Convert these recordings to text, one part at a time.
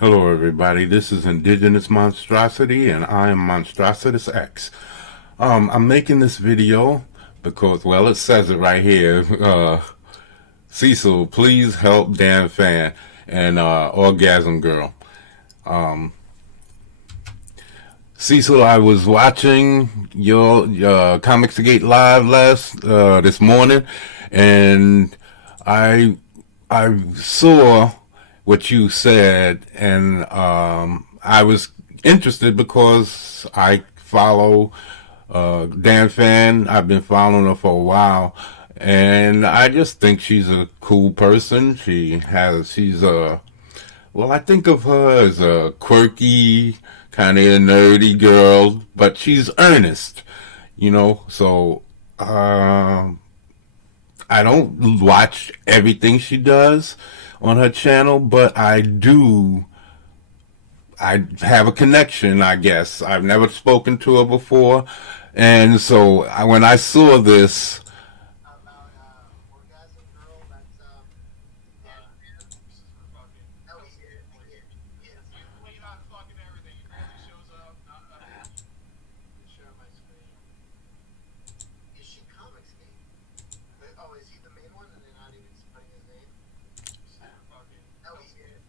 Hello, everybody. This is Indigenous Monstrosity, and I am Monstrositus X. I'm making this video because, well, it says it right here. Cecil, please help Dannphan and Orgasm Girl. Cecil, I was watching your Comics Gate live this morning, and I I saw what you said, and I was interested because I follow Dannphan. I've been following her for a while, and I just think she's a cool person. She's a well, I think of her as a quirky, kind of nerdy girl, but she's earnest, So um, I don't watch everything she does on her channel, but I have a connection, I guess. I've never spoken to her before. And so when I saw this, about Orgasm Girl. That's that was it. Yeah, share my screen. Is she Comics Gate? Oh, is he the main one, and they're not even putting his name? That was it.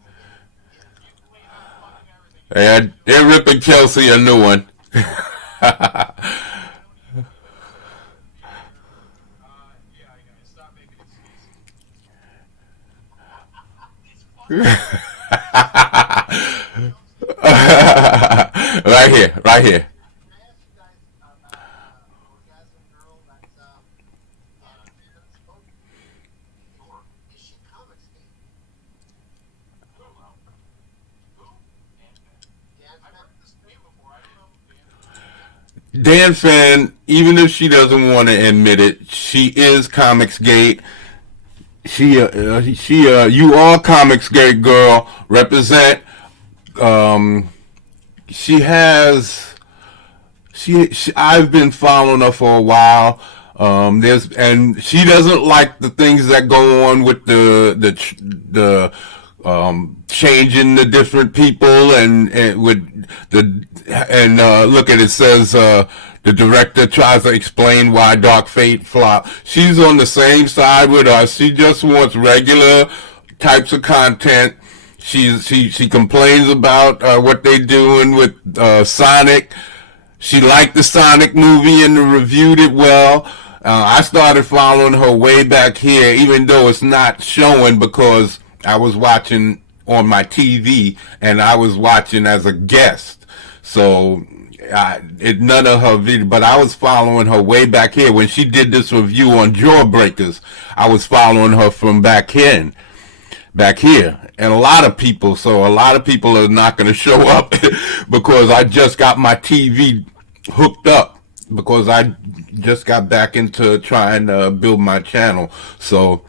they're ripping Chelsea a new one. Right here, right here. Can I ask you guys about Orgasm Girl? That's Dannphan spoke. Is she Comics Gate? Dannphan? Dannphan, even if she doesn't want to admit it, she is Comics Gate. You are Comics Gate girl. Represent. Um, she has. I've been following her for a while. And she doesn't like the things that go on with the changing the different people and with the and look at it says the director tries to explain why Dark Fate flop. She's on the same side with us. She just wants regular types of content. She complains about what they doing with Sonic. She liked the Sonic movie and reviewed it well. I started following her way back here, even though it's not showing because I was watching on my TV and I was watching as a guest. So none of her video, but I was following her way back here when she did this review on Jawbreakers. I was following her from back here, and a lot of people are not going to show up because I just got my TV hooked up because I just got back into trying to build my channel. So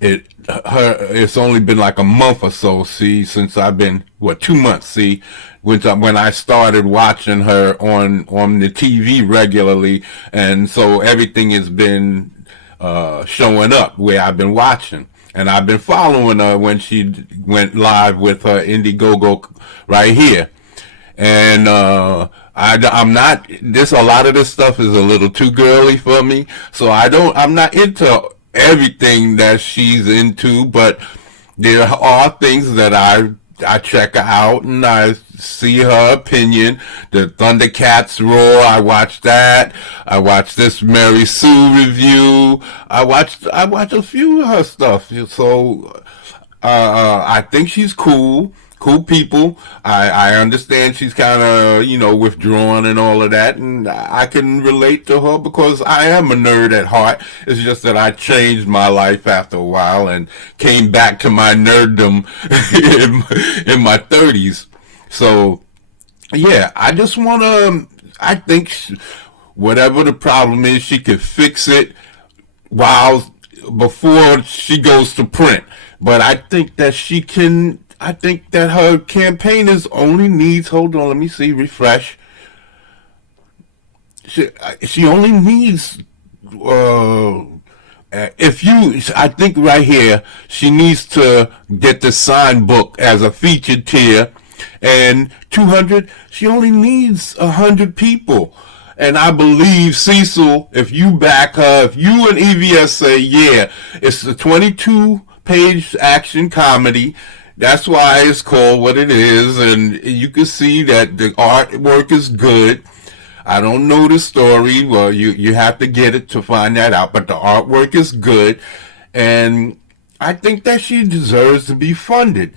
it's only been like a month or so, see, since I've been 2 months, see, when I started watching her on the TV regularly, and so everything has been showing up where I've been watching. And I've been following her when she went live with her Indiegogo right here. And I'm not. A lot of this stuff is a little too girly for me, so I'm not into everything that she's into. But there are things that I check out and I see her opinion. The Thundercats roar. I watched that. I watched this Mary Sue review. I watched a few of her stuff. So I think she's cool. Cool people. I understand she's kind of, withdrawn and all of that, and I can relate to her because I am a nerd at heart. It's just that I changed my life after a while and came back to my nerddom in my 30s. So, yeah, I just want to, I think whatever the problem is, she could fix it while before she goes to print. But I think that she can. I think that her campaign is only needs. Hold on, let me see. Refresh. She only needs uh, I think right here, she needs to get the sign book as a featured tier. And 200, she only needs 100 people. And I believe, Cecil, if you back her, if you and EVS say, yeah, it's a 22-page action comedy, that's why it's called what it is. And you can see that the artwork is good. I don't know the story. Well, you have to get it to find that out. But the artwork is good. And I think that she deserves to be funded.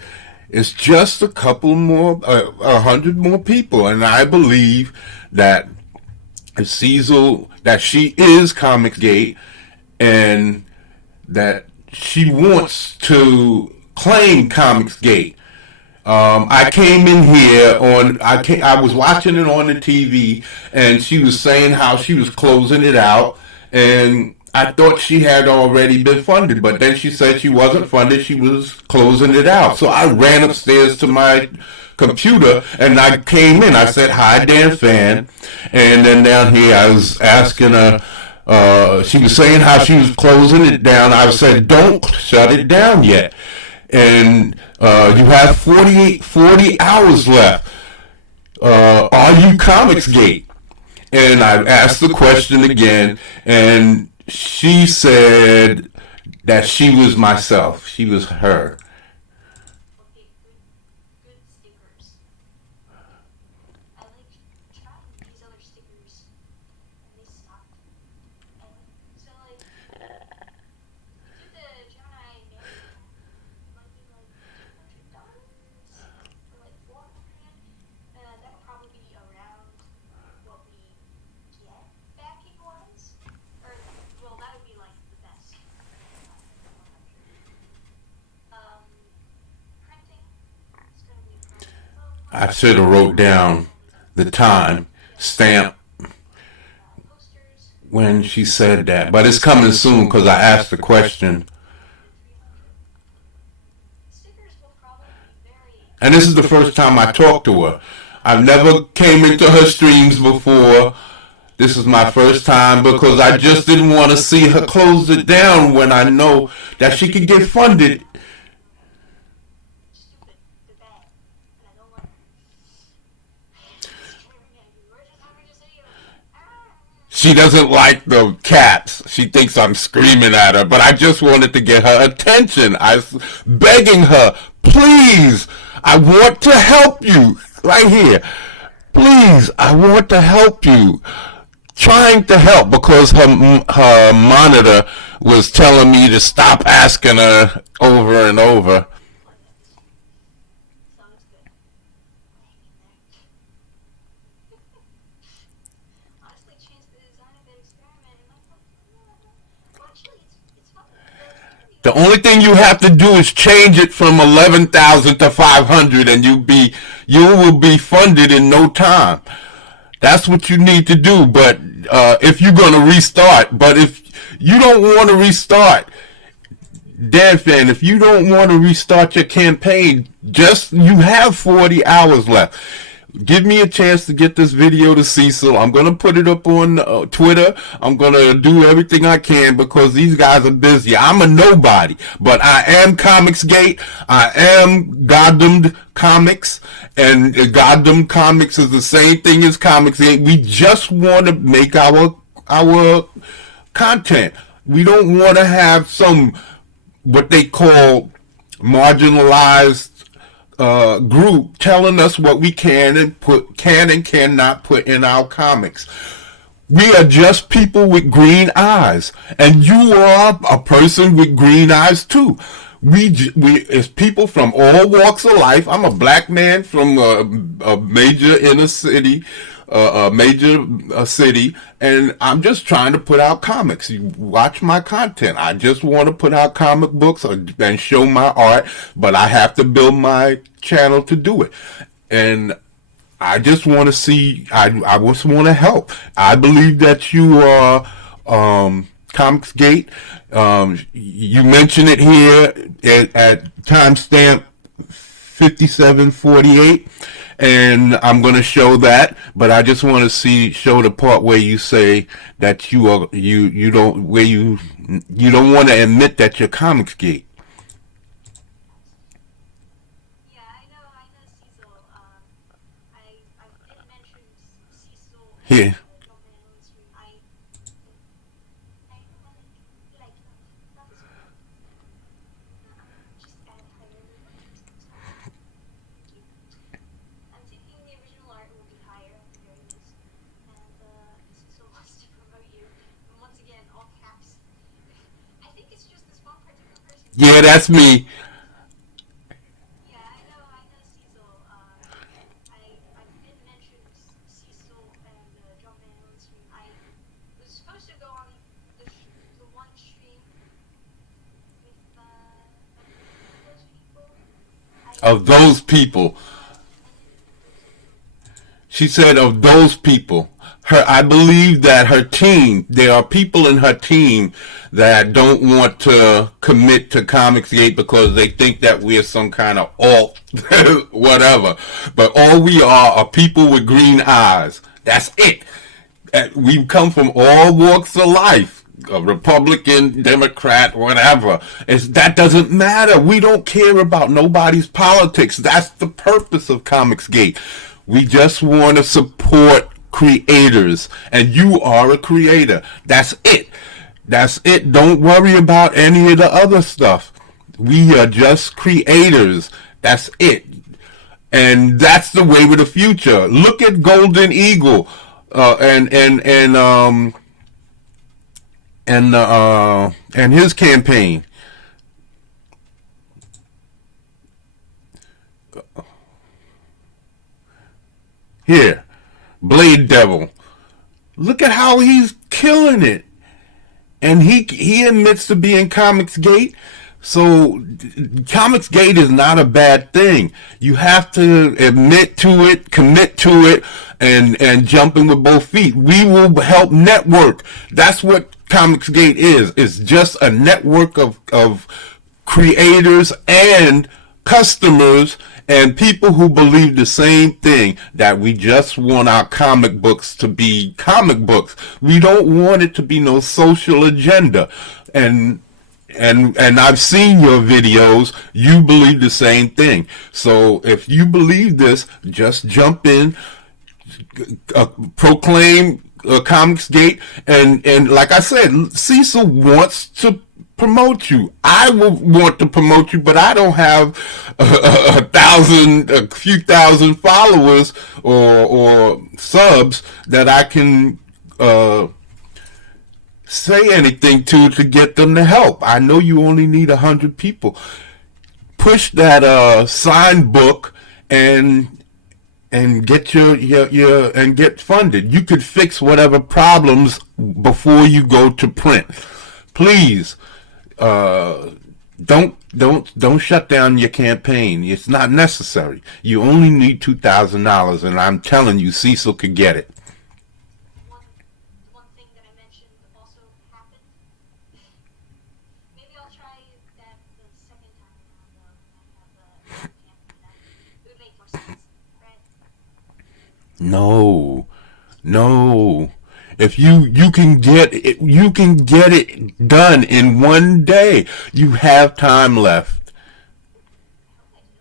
It's just a couple more, 100 more people. And I believe that Cecil, that she is Comicsgate, and that she wants to claim Comicsgate. I came in here I was watching it on the TV, and she was saying how she was closing it out, and I thought she had already been funded, but then she said she wasn't funded, she was closing it out. So I ran upstairs to my computer, and I came in, I said, hi, Dannphan, and then down here I was asking her, she was saying how she was closing it down. I said, don't shut it down yet. And you have 40 hours left. Are you Comicsgate? And I asked the question again, and she said that she was myself. She was her. Okay, good stickers. I like trying these other stickers, and they suck. So like, do the Gemini manual might be like $200 for like 400. That'll probably be around what we get backing wise, or well, that would be like the best. Printing. It's gonna be from I should have wrote down the time stamp posters. when she said that, but it's coming soon because I asked the question. Stickers will probably be very. And this is the first time I talked to her. I've never came into her streams before. This is my first time because I just didn't want to see her close it down when I know that she could get funded. Stupid. They're bad. And I don't like them. We're just having to say, She doesn't like the cats. She thinks I'm screaming at her, but I just wanted to get her attention. I was begging her, please, I want to help you. Right here. Please, I want to help you. Trying to help because her monitor was telling me to stop asking her over and over. sounds good. Honestly, change the design of that experiment. And I'm like, well, actually, it's fine. The only thing you have to do is change it from 11,000 to 500, and you will be funded in no time. That's what you need to do. But if you're gonna restart, but if you don't want to restart, Dannphan, if you don't want to restart your campaign, you have 40 hours left. Give me a chance to get this video to Cecil. I'm going to put it up on Twitter. I'm going to do everything I can because these guys are busy. I'm a nobody, but I am Comicsgate. I am Goddamned Comics, and Goddamn Comics is the same thing as Comicsgate. We just want to make our content. We don't want to have some what they call marginalized group telling us what we can and cannot put in our comics. We are just people with green eyes, and you are a person with green eyes too. It's people from all walks of life. I'm a black man from a major inner city, a major city, and I'm just trying to put out comics. You watch my content. I just want to put out comic books and show my art, but I have to build my channel to do it. And I just want to see, I just want to help. I believe that you are Comicsgate. You mention it here at timestamp 5748, and I'm going to show that, but I just want to show the part where you say that you don't where you don't want to admit that you're Comicsgate. Yeah, I know Cecil. I did mention Cecil Here. and Dannphan on stream. I like that's just add higher. Thank you. I'm thinking the original art will be higher at the very least. And Cecil wants to promote you. And once again, all caps. I think it's just this one particular person. Yeah, that's me. Yeah, I know Cecil. I did mention Cecil and Dannphan on stream. I was supposed to go on the one stream with those people. Of those people. She said of those people. I believe that her team, there are people in her team that don't want to commit to Comicsgate because they think that we're some kind of alt, whatever. But all we are people with green eyes. That's it. We've come from all walks of life. A Republican, Democrat, whatever. That doesn't matter. We don't care about nobody's politics. That's the purpose of Comicsgate. We just want to support creators, and you are a creator. That's it. That's it. Don't worry about any of the other stuff. We are just creators. That's it. And that's the way with the future. Look at Golden Eagle, and his campaign. Here, Blade Devil. Look at how he's killing it. And he admits to being Comicsgate. So Comicsgate is not a bad thing. You have to admit to it, commit to it, and jump in with both feet. We will help network. That's what Comicsgate is. It's just a network of creators and customers and people who believe the same thing, that we just want our comic books to be comic books. We don't want it to be no social agenda. And I've seen your videos. You believe the same thing. So if you believe this, just jump in, proclaim Comicsgate, and like I said, Cecil wants to promote you. I will want to promote you, but I don't have a few thousand followers or subs that I can say anything to get them to help. I know you only need 100 people. Push that signed book and get your and get funded. You could fix whatever problems before you go to print. Please, don't shut down your campaign. It's not necessary. You only need $2,000, and I'm telling you, Cecil could get it. One thing that I mentioned also happened. Maybe I'll try that the second time around, though. I have it would make more sense, right? No. If you can get it done in one day. You have time left. I hope I do.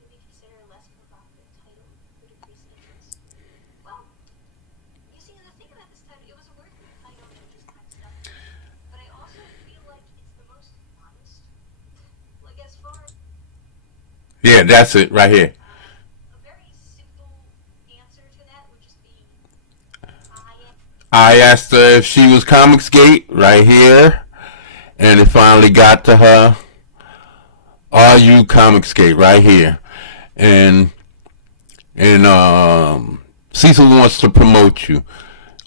Maybe consider a less provocative title to decrease interest. Well, you see, the thing about this title, it was a worthy title and just time stuff. But I also feel like it's the most honest. Like, as far as Yeah, that's it right here. a very simple answer to that would just be I asked her if she was Comicsgate right here, and it finally got to her. Are you Comicsgate right here? And Cecil wants to promote you.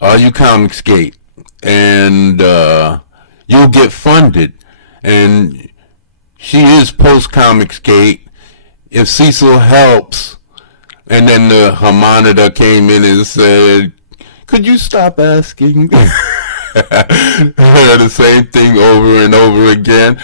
Are you Comicsgate? And you'll get funded. And she is post Comicsgate. If Cecil helps, and then her monitor came in and said, "Could you stop asking?" The same thing over and over again.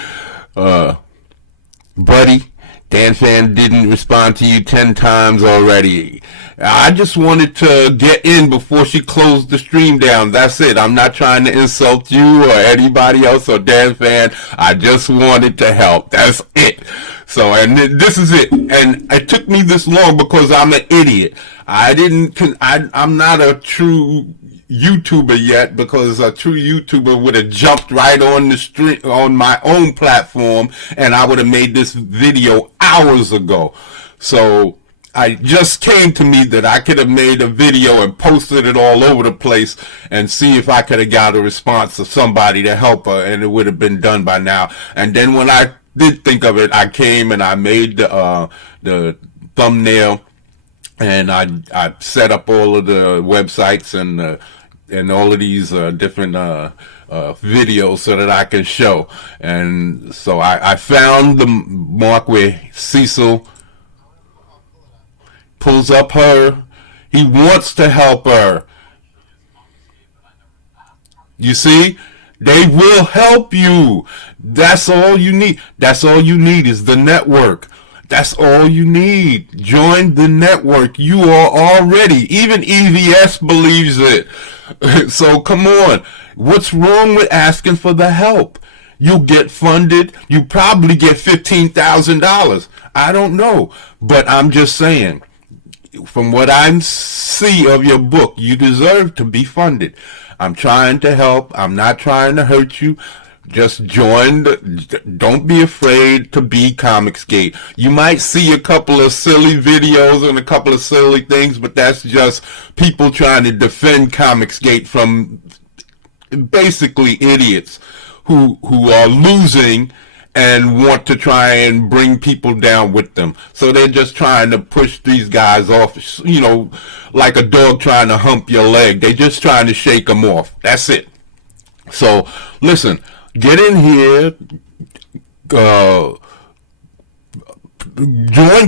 Buddy, Dannphan didn't respond to you 10 times already. I just wanted to get in before she closed the stream down. That's it. I'm not trying to insult you or anybody else or Dannphan. I just wanted to help. That's it. So, and this is it. And it took me this long because I'm an idiot. I'm not a true YouTuber yet, because a true YouTuber would have jumped right on the street on my own platform, and I would have made this video hours ago. So I just came to me that I could have made a video and posted it all over the place and see if I could have got a response of somebody to help her, and it would have been done by now. And then when I did think of it, I came and I made the thumbnail, and I set up all of the websites and all of these different videos so that I can show. And so I found the mark where Cecil pulls up her. He wants to help her. You see? They will help you. That's all you need. That's all you need is the network. That's all you need. Join the network. You are already. Even EVS believes it. So come on. What's wrong with asking for the help? You get funded. You probably get $15,000. I don't know. But I'm just saying, from what I see of your book, you deserve to be funded. I'm trying to help. I'm not trying to hurt you. Just join. Don't be afraid to be Comicsgate. You might see a couple of silly videos and a couple of silly things, but that's just people trying to defend Comicsgate from basically idiots who are losing and want to try and bring people down with them. So they're just trying to push these guys off, like a dog trying to hump your leg. They're just trying to shake them off. That's it. So listen, get in here, join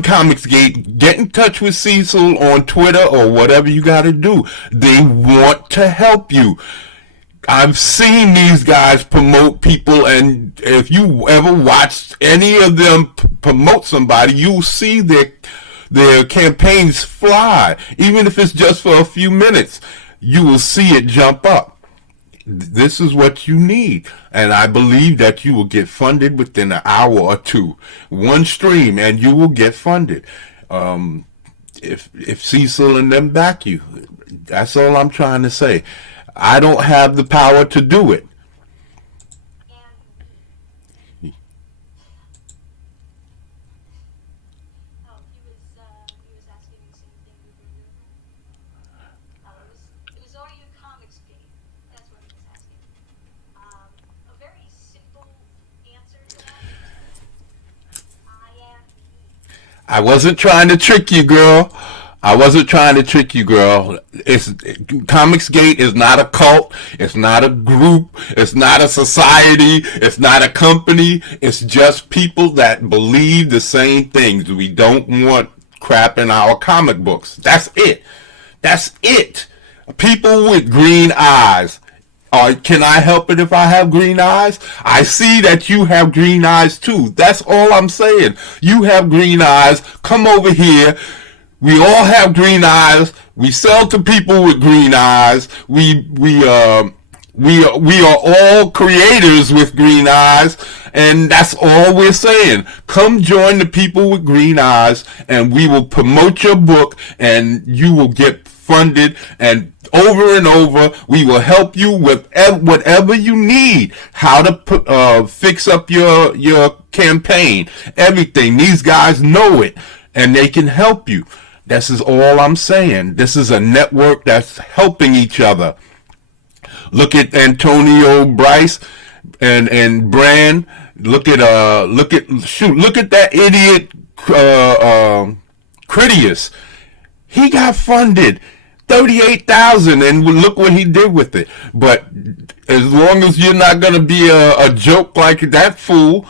Comicsgate, get in touch with Cecil on Twitter or whatever you got to do. They want to help you. I've seen these guys promote people, and if you ever watched any of them promote somebody, you'll see their campaigns fly. Even if it's just for a few minutes, you will see it jump up. This is what you need, and I believe that you will get funded within an hour or two. One stream, and you will get funded. If Cecil and them back you, that's all I'm trying to say. I don't have the power to do it. He was asking me the same thing we were doing. It was are you Comicsgate? That's what he was asking. A very simple answer to that. I am me. I wasn't trying to trick you, girl. I wasn't trying to trick you, girl. Comicsgate is not a cult. It's not a group. It's not a society. It's not a company. It's just people that believe the same things. We don't want crap in our comic books. That's it. That's it. People with green eyes. Can I help it if I have green eyes? I see that you have green eyes too. That's all I'm saying. You have green eyes. Come over here. We all have green eyes. We sell to people with green eyes. We are all creators with green eyes, and that's all we're saying. Come join the people with green eyes, and we will promote your book, and you will get funded, and over, we will help you with whatever you need. How to fix up your campaign, everything. These guys know it, and they can help you. This is all I'm saying. This is a network that's helping each other. Look at Antonio Bryce and Brand. Look at that idiot Critias. He got funded $38,000, and look what he did with it. But as long as you're not gonna be a joke like that fool,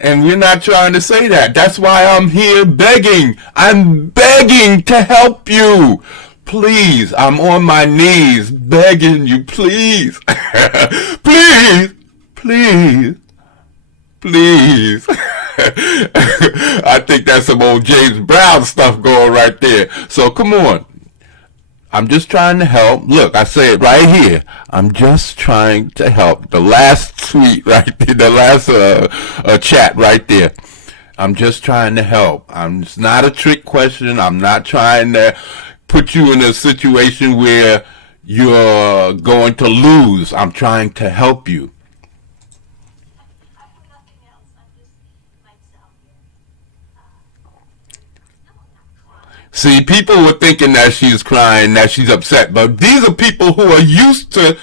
and we're not trying to say that. That's why I'm here begging. I'm begging to help you. Please, I'm on my knees begging you, please. Please, please, Please. I think that's some old James Brown stuff going right there. So come on. I'm just trying to help. Look, I say it right here. I'm just trying to help. The last tweet right there, the last chat right there. I'm just trying to help. It's not a trick question. I'm not trying to put you in a situation where you're going to lose. I'm trying to help you. I have nothing else. I'm just myself here. No, I'm not crying. See, people were thinking that she's crying, that she's upset, but these are people who are used to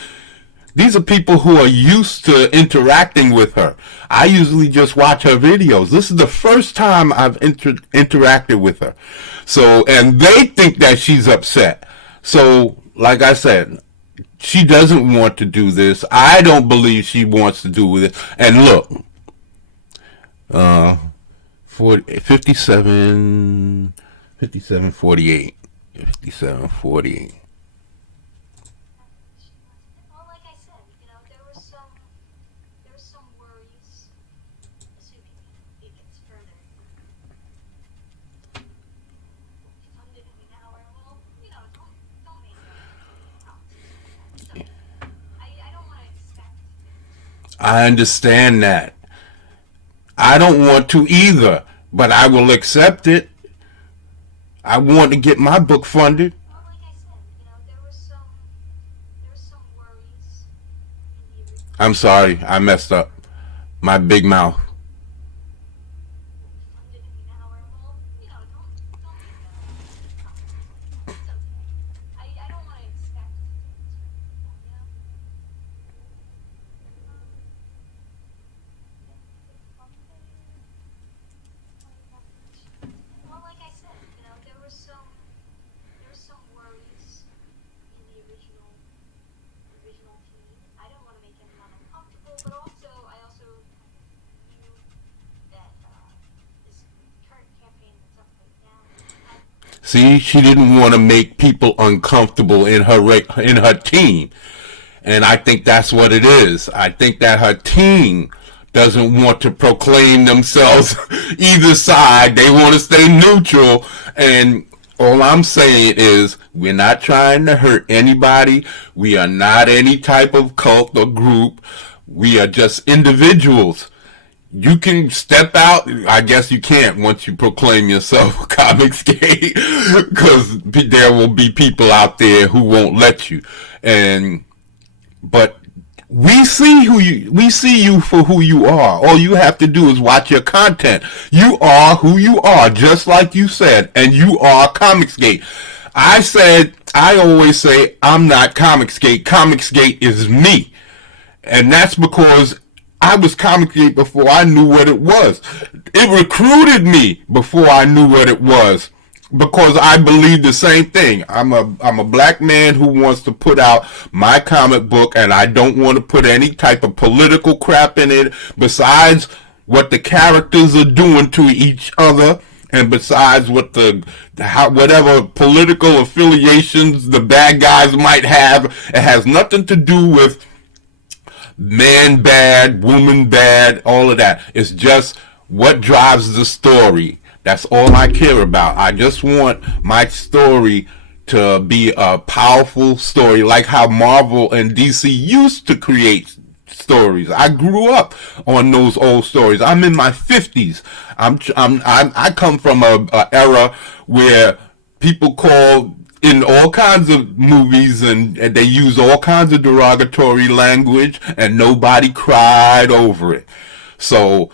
interacting with her. I usually just watch her videos. This is the first time I've interacted with her. So, and they think that she's upset. So, like I said, she doesn't want to do this. I don't believe she wants to do this. And look, 57, 48. 57, 48. Well, like I said, there was some worries, assuming it gets further funded in an hour. Well, don't make it. I don't want to expect. I understand that. I don't want to either, but I will accept it. I want to get my book funded. Well, like I said, there was some worries in the original. I'm sorry, I messed up. My big mouth. Funded in an hour. Well, don't make that. It's okay. I don't want to expect things from people. Well, like I said, there was some worries in the original team. I don't want to make anyone uncomfortable, but I also knew that this current campaign that's up right now. See, she didn't want to make people uncomfortable in her team. And I think that's what it is. I think that her team doesn't want to proclaim themselves either side. They want to stay neutral. And all I'm saying is we're not trying to hurt anybody. We are not any type of cult or group. We are just individuals. You can step out. I guess you can't once you proclaim yourself comics gay, because there will be people out there who won't let you. But we see you for who you are. All you have to do is watch your content. You are who you are, just like you said, and you are Comicsgate. I always say I'm not Comicsgate. Comicsgate is me. And that's because I was Comicsgate before I knew what it was. It recruited me before I knew what it was, because I believe the same thing. I'm a black man who wants to put out my comic book, and I don't want to put any type of political crap in it besides what the characters are doing to each other, and besides whatever political affiliations the bad guys might have. It has nothing to do with man bad, woman bad, all of that. It's just what drives the story. That's all I care about. I just want my story to be a powerful story, like how Marvel and DC used to create stories. I grew up on those old stories. I'm in my 50s. I come from a era where people call in all kinds of movies, and they use all kinds of derogatory language, and nobody cried over it. So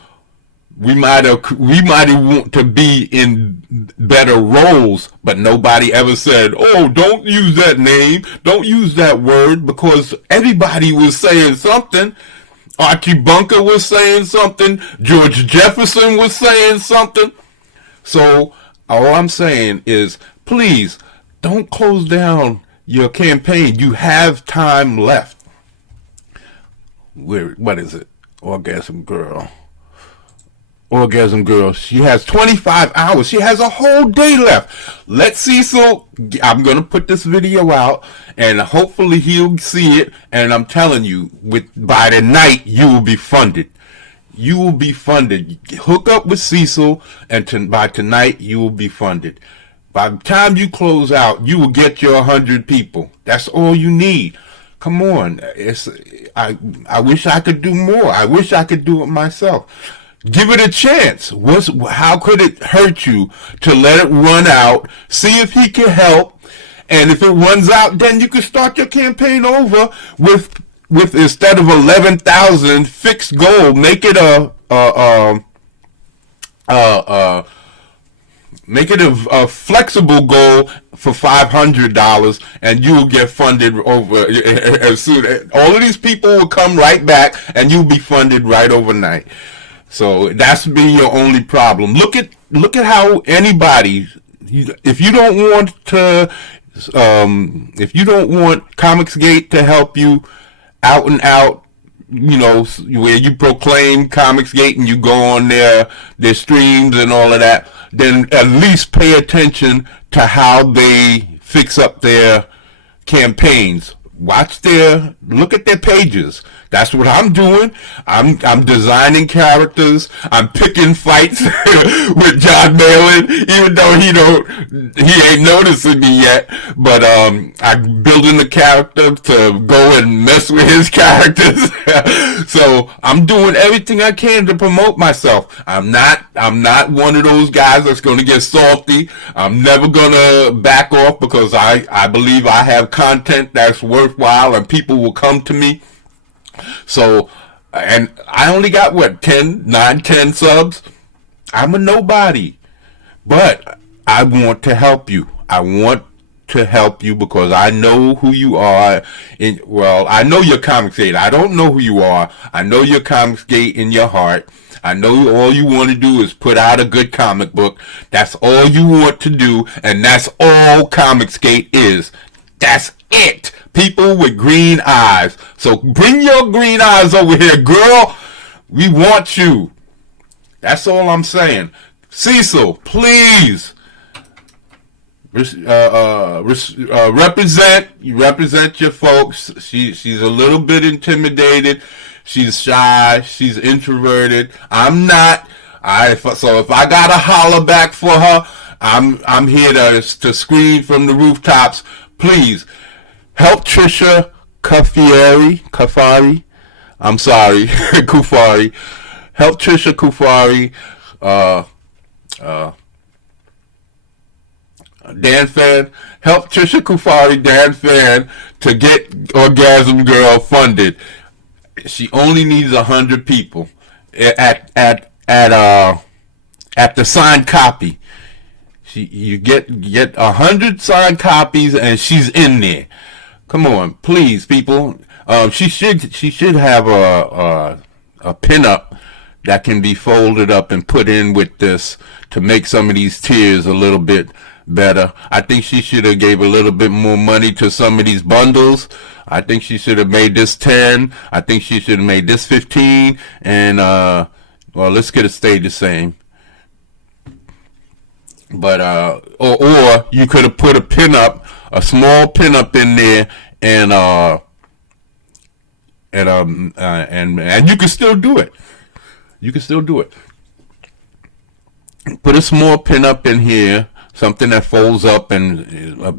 we might want to be in better roles, but nobody ever said, "Oh, don't use that name, don't use that word," because everybody was saying something. Archie Bunker was saying something. George Jefferson was saying something. So all I'm saying is, please don't close down your campaign. You have time left. What is it? Orgasm Girl. Orgasm Girl. She has 25 hours. She has a whole day left. Let Cecil, I'm going to put this video out, and hopefully he'll see it. And I'm telling you, by the night, you will be funded. you will be funded. Hook up with Cecil, and by tonight you will be funded. By the time you close out, you will get your 100 people. That's all you need. Come on. I wish I could do more. I wish I could do it myself. Give it a chance. How could it hurt you to let it run out? See if he can help. And if it runs out, then you can start your campaign over with instead of 11,000 fixed goal, make it a flexible goal for $500, and you will get funded over as soon. All of these people will come right back, and you'll be funded right overnight. So that's been your only problem. Look at how anybody, if you don't want Comicsgate to help you out and out, where you proclaim Comicsgate and you go on their streams and all of that, then at least pay attention to how they fix up their campaigns. Look at their pages. That's what I'm doing. I'm designing characters. I'm picking fights with John Malin, even though he ain't noticing me yet. But I'm building the character to go and mess with his characters. So I'm doing everything I can to promote myself. I'm not one of those guys that's going to get salty. I'm never going to back off because I believe I have content that's worthwhile and people will come to me. So, and I only got 10 subs. I'm a nobody, but I want to help you. I want to help you because I know who you are. I know your Comicsgate. I don't know who you are. I know your Comicsgate in your heart. I know all you want to do is put out a good comic book. That's all you want to do, and that's all Comicsgate is. That's it. People with green eyes. So bring your green eyes over here, girl. We want you. That's all I'm saying. Cecil, please represent. You represent your folks. She's a little bit intimidated. She's shy. She's introverted. I'm not. So if I gotta holler back for her, I'm here to scream from the rooftops. Please. Help Trisha Kufari. I'm sorry, Kufari. Help Trisha Kufari. Dannphan. Help Trisha Kufari, Dannphan, to get Orgasm Girl funded. She only needs 100 people at the signed copy. You get 100 signed copies, and she's in there. Come on, please, people. She should have a pinup that can be folded up and put in with this to make some of these tiers a little bit better. I think she should have gave a little bit more money to some of these bundles. I think she should have made this 10. I think she should have made this 15. And let's get it stayed the same. But or you could have put a pinup, a small pinup in there, and you can still do it. You can still do it. Put a small pinup in here, something that folds up and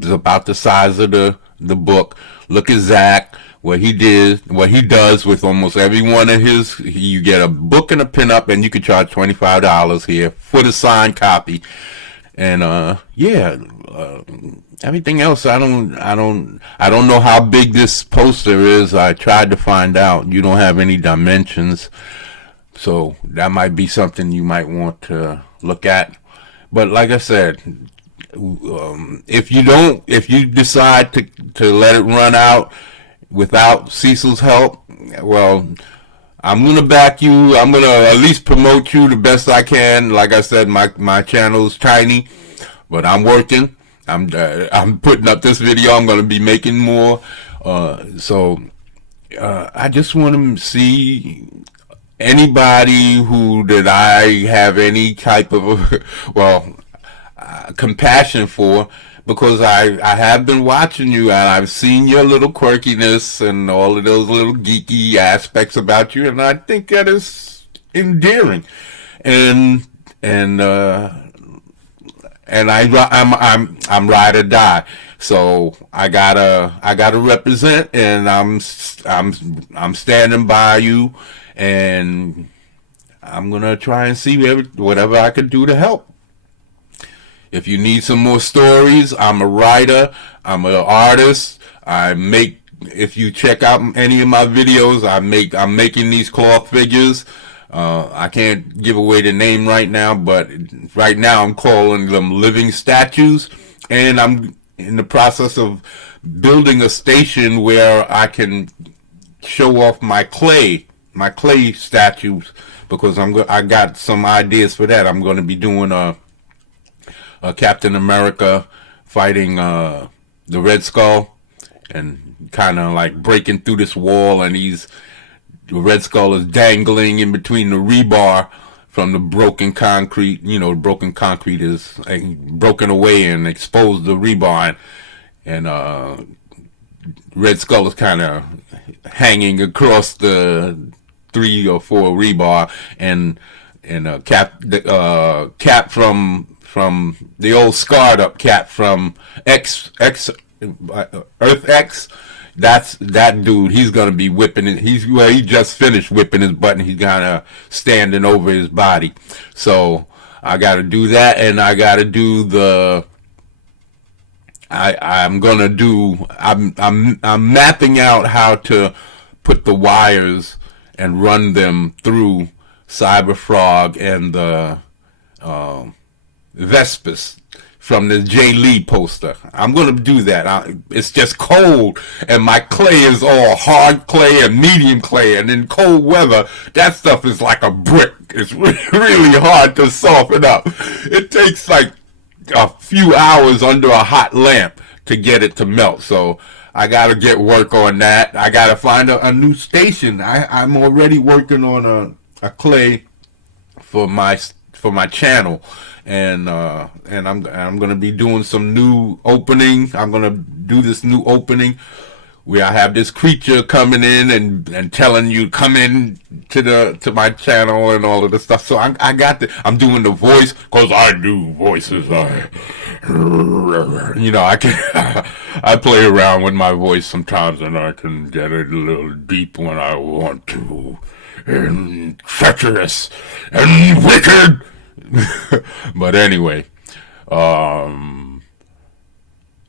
is about the size of the book. Look at Zach, what he does with almost every one of his. You get a book and a pinup, and you can charge $25 here for the signed copy. And everything else, I don't know how big this poster is. I tried to find out. You don't have any dimensions, so that might be something you might want to look at. But like I said, if you decide to let it run out without Cecil's help, well, I'm gonna back you. I'm gonna at least promote you the best I can. Like I said, my channel is tiny, but I'm working. I'm putting up this video. I'm gonna be making more. So I just want to see anybody that I have any type of compassion for, because I have been watching you, and I've seen your little quirkiness and all of those little geeky aspects about you, and I think that is endearing, and and I'm ride or die. So I gotta represent, and I'm standing by you, and I'm gonna try and see whatever I can do to help. If you need some more stories, I'm a writer, I'm an artist. I make. If you check out any of my videos, I'm making these cloth figures. I can't give away the name right now, but right now I'm calling them living statues, and I'm in the process of building a station where I can show off my clay statues, because I got some ideas for that. I'm going to be doing a Captain America fighting the Red Skull, and kind of like breaking through this wall, and the Red Skull is dangling in between the rebar from the broken concrete. You know, broken concrete is broken away and exposed the rebar, and Red Skull is kind of hanging across the 3 or 4 rebar, and Cap from the old scarred up Cap from Earth X. That's that dude. He's gonna be whipping it. He just finished whipping his butt, and he's kinda standing over his body. So I gotta do that, and I gotta do the. I'm mapping out how to put the wires and run them through Cyberfrog and the Vespus from the Jay Lee poster. I'm gonna do that. It's just cold, and my clay is all hard clay and medium clay, and in cold weather, that stuff is like a brick. It's really hard to soften up. It takes like a few hours under a hot lamp to get it to melt. So I gotta get work on that. I gotta find a new station. I'm already working on a clay for my channel, and I'm gonna be doing some new opening. I'm gonna do this new opening where I have this creature coming in and telling you come in to my channel and all of this stuff. So I'm doing the voice, because I do voices. I can I play around with my voice sometimes, and I can get it a little deep when I want to, and treacherous and wicked. But anyway,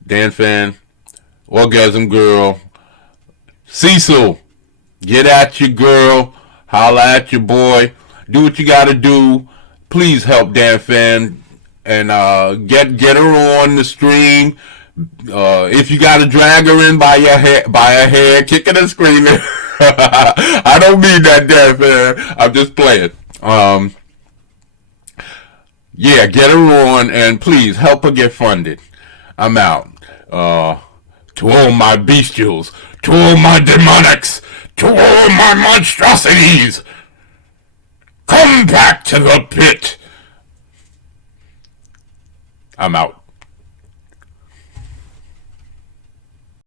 Dannphan, Orgasm Girl, Cecil, get at your girl, holla at your boy, do what you gotta do. Please help Dannphan, and get her on the stream. If you gotta drag her in by her hair, kicking and screaming. I don't mean that, Dannphan. I'm just playing. Yeah, get her on, and please help her get funded. I'm out. To all my bestials, to all my demonics, to all my monstrosities, come back to the pit. I'm out.